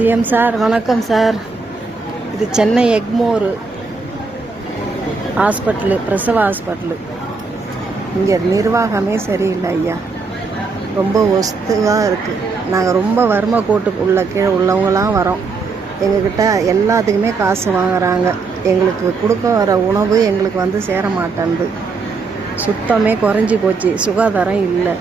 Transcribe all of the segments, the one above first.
CM sir வணக்கம் sir. இது Chennai Egmore hospital, பிரசவ ஹாஸ்பிட்டலு. இங்கே நிர்வாகமே சரியில்லை ஐயா, ரொம்ப ஒஸ்துவாக இருக்குது. நாங்கள் ரொம்ப வறுமை கோட்டுக்கு கீழே உள்ளவங்களாம் வரோம். எங்ககிட்ட எல்லாத்துக்குமே காசு வாங்குறாங்க. எங்களுக்கு கொடுக்க வர உணவு எங்களுக்கு வந்து சேர மாட்டேன்து. சுத்தமே குறைஞ்சி போச்சு, சுகாதாரம் இல்லை.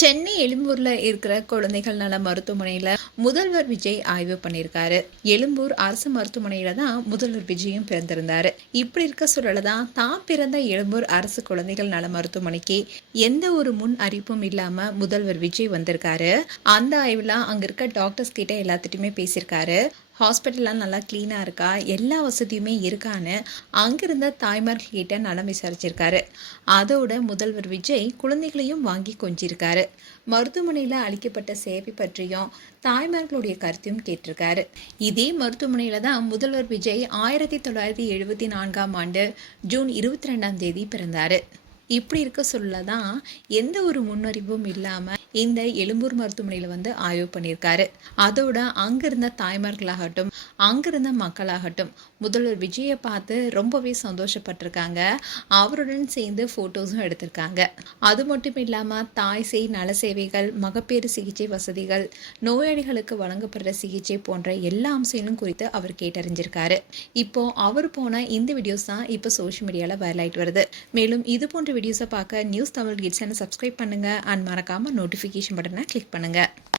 சென்னை எழும்பூர்ல இருக்கிற குழந்தைகள் நல மருத்துவமனையில முதல்வர் விஜய் ஆய்வு பண்ணியிருக்காரு. எழும்பூர் அரசு மருத்துவமனையில தான் முதல்வர் விஜயும் பிறந்திருந்தாரு. இப்படி இருக்க சூழல தான் பிறந்த எழும்பூர் அரசு குழந்தைகள் நல மருத்துவமனைக்கு எந்த ஒரு முன் அறிவிப்பும் இல்லாம முதல்வர் விஜய் வந்திருக்காரு. அந்த ஆய்வுல அங்க இருக்க டாக்டர்ஸ் கிட்ட எல்லாத்திட்டுமே பேசியிருக்காரு. ஹாஸ்பிட்டல்லாம் நல்லா க்ளீனாக இருக்கா, எல்லா வசதியுமே இருக்கான்னு அங்கிருந்த தாய்மார்கள் கிட்ட நலம் விசாரிச்சிருக்காரு. அதோட முதல்வர் விஜய் குழந்தைகளையும் வாங்கி கொஞ்சிருக்காரு. மருத்துவமனையில் அளிக்கப்பட்ட சேவை பற்றியும் தாய்மார்களுடைய கருத்தையும் கேட்டிருக்காரு. இதே மருத்துவமனையில தான் முதல்வர் விஜய் 1974 ஜூன் 22 பிறந்தாரு. இப்படி இருக்க சொல்லதான் எந்த ஒரு முன்னறிவும் இல்லாம இந்த எழும்பூர் மருத்துவமனையில வந்து ஆய்வு பண்ணியிருக்காரு. அதோட அங்கிருந்த தாய்மார்களாகட்டும், அங்கிருந்த மக்களாகட்டும் முதல்வர் விஜயை பார்த்து ரொம்பவே சந்தோஷப்பட்டிருக்காங்க. அவருடன் சேர்ந்து போட்டோஸும் எடுத்திருக்காங்க. அது மட்டும் இல்லாம தாய் சேய் நல சேவைகள், மகப்பேறு சிகிச்சை வசதிகள், நோயாளிகளுக்கு வழங்கப்படுற சிகிச்சை போன்ற எல்லா அம்சங்களும் குறித்து அவர் கேட்டறிஞ்சிருக்காரு. இப்போ அவர் போன இந்த வீடியோஸ் தான் இப்போ சோஷியல் மீடியால வைரல் ஆயிட்டு வருது. மேலும் இது போன்ற வீடியோஸை பார்க்க news Tamil kids channel subscribe பண்ணுங்க அண்ட் மறக்காம நோட்டிஃபிகேஷன் பட்டனை கிளிக் பண்ணுங்க.